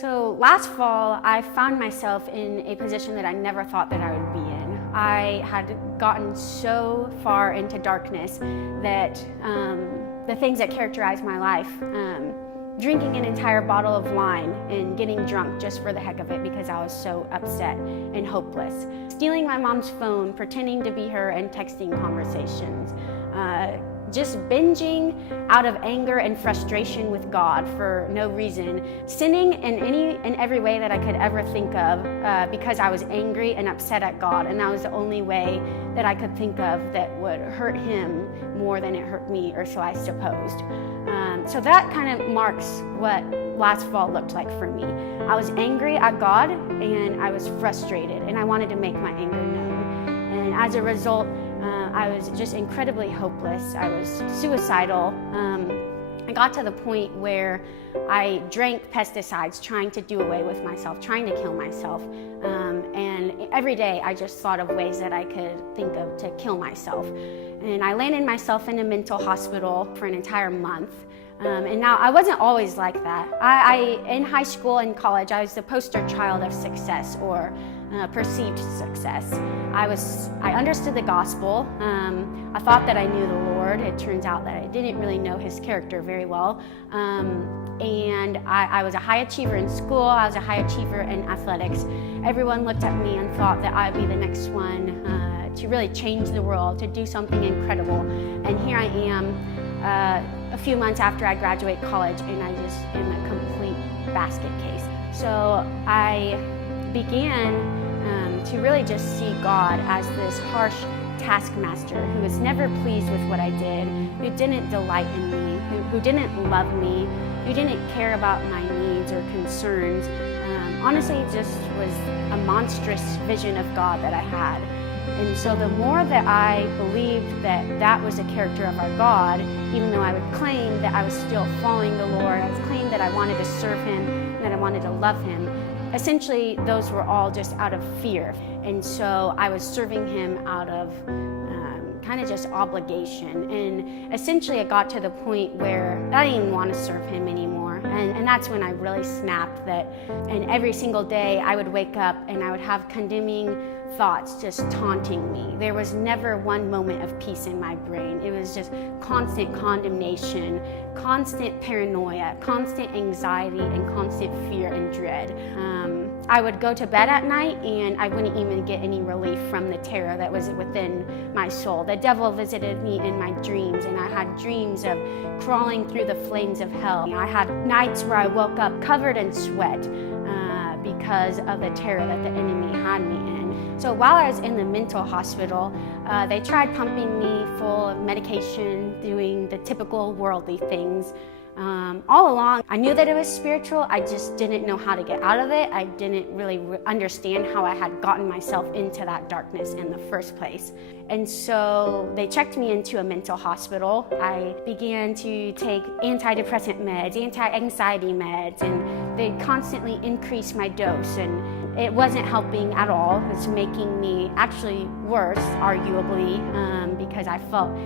So last fall, I found myself in a position that I never thought that I would be in. I had gotten so far into darkness that the things that characterized my life, drinking an entire bottle of wine and getting drunk just for the heck of it because I was so upset and hopeless. Stealing my mom's phone, pretending to be her and texting conversations. Just binging out of anger and frustration with God for no reason. Sinning in any and every way that I could ever think of because I was angry and upset at God, and that was the only way that I could think of that would hurt him more than it hurt me, or so I supposed. So that kind of marks what last fall looked like for me. I was angry at God and I was frustrated and I wanted to make my anger known. And as a result, I was just incredibly hopeless. I was suicidal. I got to the point where I drank pesticides, trying to do away with myself, trying to kill myself. And every day I just thought of ways that I could think of to kill myself. And I landed myself in a mental hospital for an entire month. And now I wasn't always like that. In high school and college, I was the poster child of success, or perceived success. I understood the gospel. I thought that I knew the Lord. It turns out that I didn't really know his character very well. And I was a high achiever in school. I was a high achiever in athletics. Everyone looked at me and thought that I'd be the next one to really change the world, to do something incredible. And here I am, a few months after I graduate college, and I just am a complete basket case. So I began to really just see God as this harsh taskmaster who was never pleased with what I did, who didn't delight in me, who didn't love me, who didn't care about my needs or concerns. Honestly, it just was a monstrous vision of God that I had. And so the more that I believed that that was the character of our God, even though I would claim that I was still following the Lord, I would claim that I wanted to serve him, that I wanted to love him, essentially those were all just out of fear. And so I was serving him out of kind of just obligation. And essentially it got to the point where I didn't even want to serve him anymore. And that's when I really snapped that. And every single day I would wake up and I would have condemning thoughts just taunting me. There was never one moment of peace in my brain. It was just constant condemnation, constant paranoia, constant anxiety, and constant fear and dread. I would go to bed at night and I wouldn't even get any relief from the terror that was within my soul. The devil visited me in my dreams, and I had dreams of crawling through the flames of hell. I had nights where I woke up covered in sweat because of the terror that the enemy had me in. So while I was in the mental hospital, they tried pumping me full of medication, doing the typical worldly things. All along, I knew that it was spiritual. I just didn't know how to get out of it. I didn't really understand how I had gotten myself into that darkness in the first place. And so they checked me into a mental hospital. I began to take antidepressant meds, anti-anxiety meds, and they constantly increased my dose. And it wasn't helping at all. It was making me actually worse, arguably, because I felt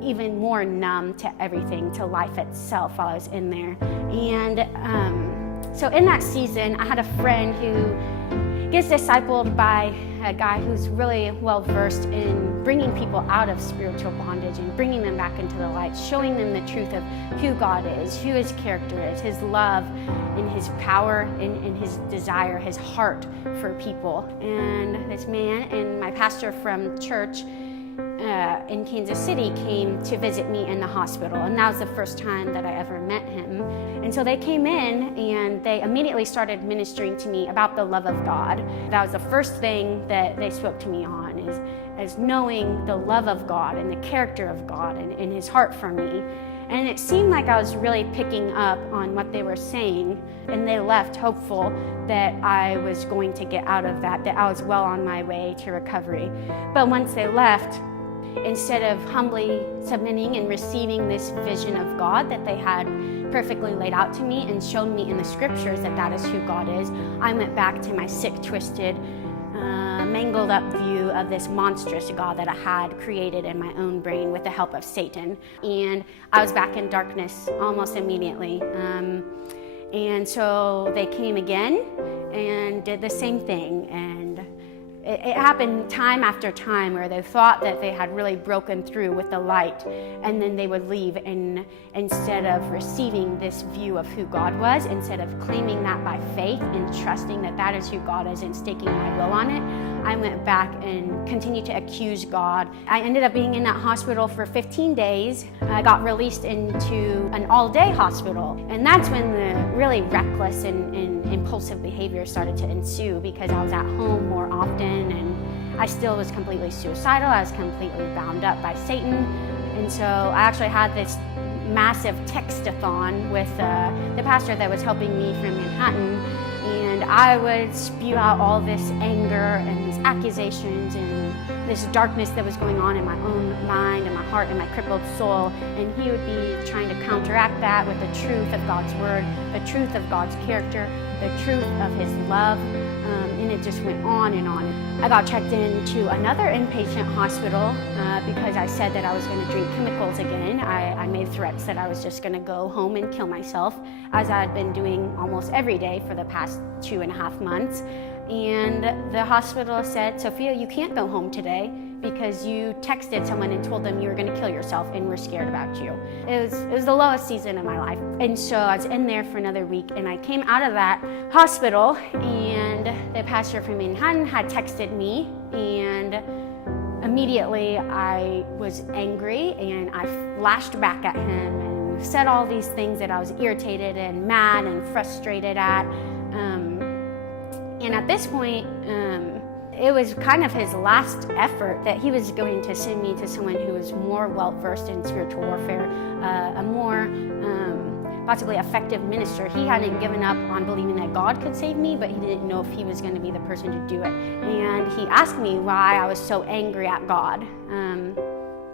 even more numb to everything, to life itself while I was in there. And so in that season, I had a friend who gets discipled by a guy who's really well versed in bringing people out of spiritual bondage and bringing them back into the light, showing them the truth of who God is, who his character is, his love and his power and his desire, his heart for people. And this man and my pastor from church in Kansas City came to visit me in the hospital, and that was the first time that I ever met him. And so they came in and they immediately started ministering to me about the love of God. That was the first thing that they spoke to me on, is knowing the love of God and the character of God and his heart for me. And it seemed like I was really picking up on what they were saying, and they left hopeful that I was going to get out of that I was well on my way to recovery. But once they left, instead of humbly submitting and receiving this vision of God that they had perfectly laid out to me and shown me in the scriptures that is who God is, I went back to my sick, twisted, mangled up view of this monstrous God that I had created in my own brain with the help of Satan. And I was back in darkness almost immediately. And so they came again and did the same thing. And it happened time after time where they thought that they had really broken through with the light, and then they would leave, and instead of receiving this view of who God was, instead of claiming that by faith and trusting that that is who God is and staking my will on it, I went back and continued to accuse God. I ended up being in that hospital for 15 days. I got released into an all-day hospital, and that's when the really reckless and impulsive behavior started to ensue, because I was at home more often, and I still was completely suicidal. I was completely bound up by Satan. And so I actually had this massive text-a-thon with the pastor that was helping me from Manhattan, and I would spew out all this anger and these accusations and this darkness that was going on in my own mind and my heart and my crippled soul, and he would be trying to counteract that with the truth of God's word, the truth of God's character, the truth of his love, and it just went on and on. I got checked into another inpatient hospital because I said that I was going to drink chemicals again. I made threats that I was just going to go home and kill myself, as I had been doing almost every day for the past 2.5 months. And the hospital said, Sophia, you can't go home today because you texted someone and told them you were going to kill yourself and we're scared about you. It was the lowest season of my life. And so I was in there for another week, and I came out of that hospital, and the pastor from Manhattan had texted me, and immediately I was angry, and I flashed back at him and said all these things that I was irritated and mad and frustrated at. And at this point, it was kind of his last effort that he was going to send me to someone who was more well-versed in spiritual warfare, a more possibly effective minister. He hadn't given up on believing that God could save me, but he didn't know if he was going to be the person to do it. And he asked me why I was so angry at God.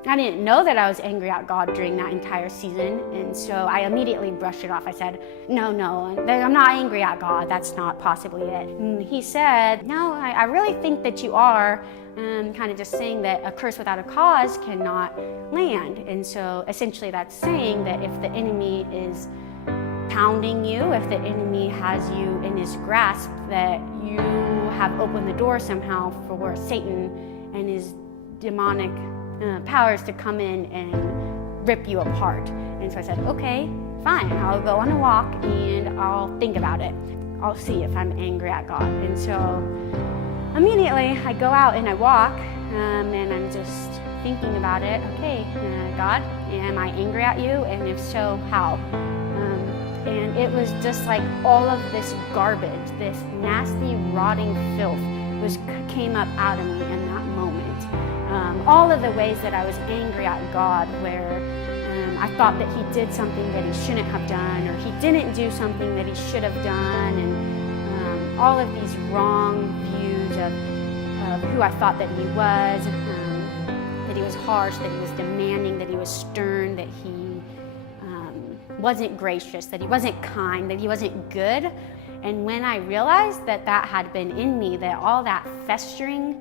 I didn't know that I was angry at God during that entire season, and so I immediately brushed it off. I said, no, I'm not angry at God. That's not possibly it. And he said, no, I really think that you are, kind of just saying that a curse without a cause cannot land. And so essentially that's saying that if the enemy is pounding you, if the enemy has you in his grasp, that you have opened the door somehow for Satan and his demonic powers to come in and rip you apart. And so I said, okay, fine, I'll go on a walk and I'll think about it. I'll see if I'm angry at God. And so immediately I go out and I walk, and I'm just thinking about it. Okay, God, am I angry at you? And if so, how? And it was just like all of this garbage, this nasty, rotting filth came up out of me in that moment. All of the ways that I was angry at God, where I thought that he did something that he shouldn't have done, or he didn't do something that he should have done, and all of these wrong views of who I thought that he was, that he was harsh, that he was demanding, that he was stern, that he wasn't gracious, that he wasn't kind, that he wasn't good. And when I realized that that had been in me, that all that festering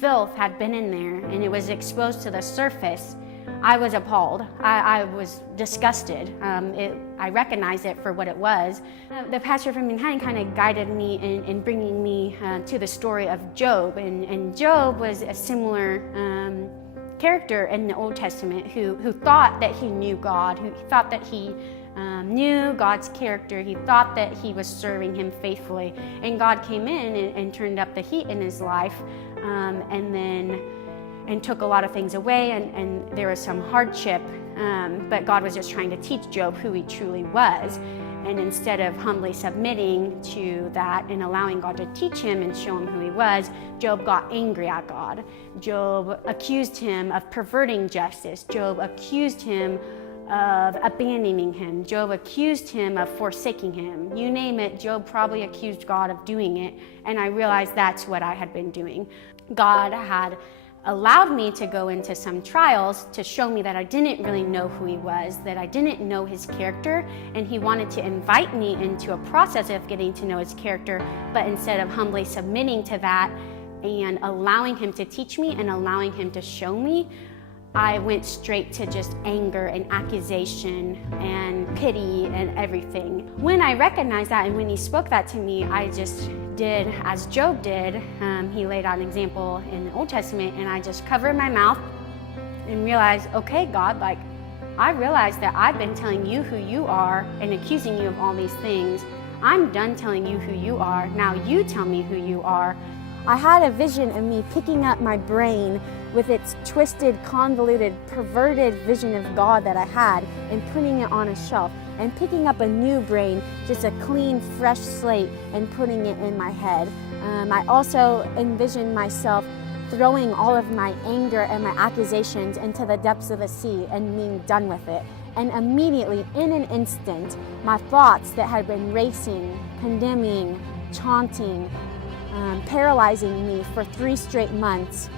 filth had been in there and it was exposed to the surface, I was appalled. I was disgusted. I recognized it for what it was. The pastor from Manhattan kind of guided me in bringing me to the story of Job. And Job was a similar character in the Old Testament who thought that he knew God, who thought that he knew God's character. He thought that he was serving him faithfully. And God came in and turned up the heat in his life, and took a lot of things away, and there was some hardship, but God was just trying to teach Job who he truly was. And instead of humbly submitting to that and allowing God to teach him and show him who he was, Job got angry at God. Job accused him of perverting justice. Job accused him of abandoning him. Job accused him of forsaking him. You name it, Job probably accused God of doing it, and I realized that's what I had been doing. God had allowed me to go into some trials to show me that I didn't really know who he was, that I didn't know his character, and he wanted to invite me into a process of getting to know his character, but instead of humbly submitting to that and allowing him to teach me and allowing him to show me, I went straight to just anger and accusation and pity and everything. When I recognized that and when he spoke that to me, I just did as Job did. He laid out an example in the Old Testament, and I just covered my mouth and realized, okay, God, like, I realize that I've been telling you who you are and accusing you of all these things. I'm done telling you who you are. Now you tell me who you are. I had a vision of me picking up my brain with its twisted, convoluted, perverted vision of God that I had and putting it on a shelf, and picking up a new brain, just a clean, fresh slate, and putting it in my head. I also envisioned myself throwing all of my anger and my accusations into the depths of the sea and being done with it. And immediately, in an instant, my thoughts that had been racing, condemning, taunting, paralyzing me for 3 straight months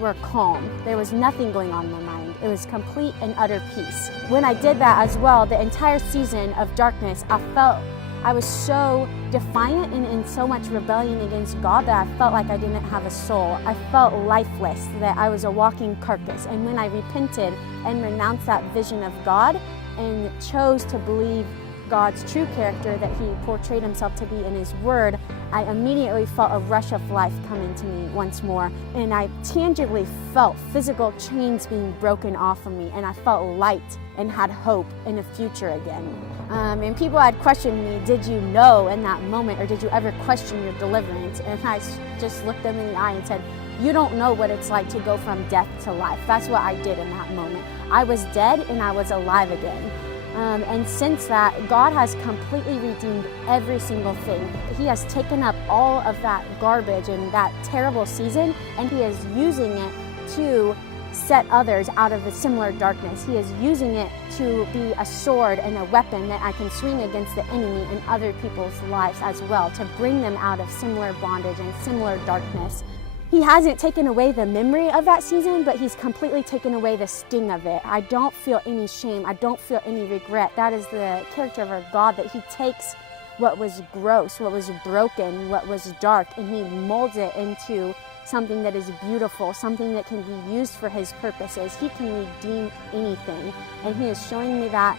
were calm. There was nothing going on in my mind. It was complete and utter peace. When I did that as well, the entire season of darkness, I was so defiant and in so much rebellion against God that I felt like I didn't have a soul. I felt lifeless, that I was a walking carcass. And when I repented and renounced that vision of God and chose to believe God's true character that he portrayed himself to be in his word, I immediately felt a rush of life come into me once more. And I tangibly felt physical chains being broken off of me. And I felt light and had hope in a future again. And people had questioned me, did you know in that moment, or did you ever question your deliverance? And I just looked them in the eye and said, you don't know what it's like to go from death to life. That's what I did in that moment. I was dead and I was alive again. And since that, God has completely redeemed every single thing. He has taken up all of that garbage and that terrible season, and he is using it to set others out of a similar darkness. He is using it to be a sword and a weapon that I can swing against the enemy in other people's lives as well, to bring them out of similar bondage and similar darkness. He hasn't taken away the memory of that season, but he's completely taken away the sting of it. I don't feel any shame. I don't feel any regret. That is the character of our God, that he takes what was gross, what was broken, what was dark, and he molds it into something that is beautiful, something that can be used for his purposes. He can redeem anything, and he is showing me that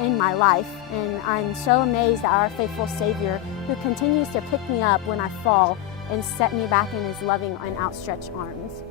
in my life. And I'm so amazed at our faithful Savior, who continues to pick me up when I fall and set me back in his loving and outstretched arms.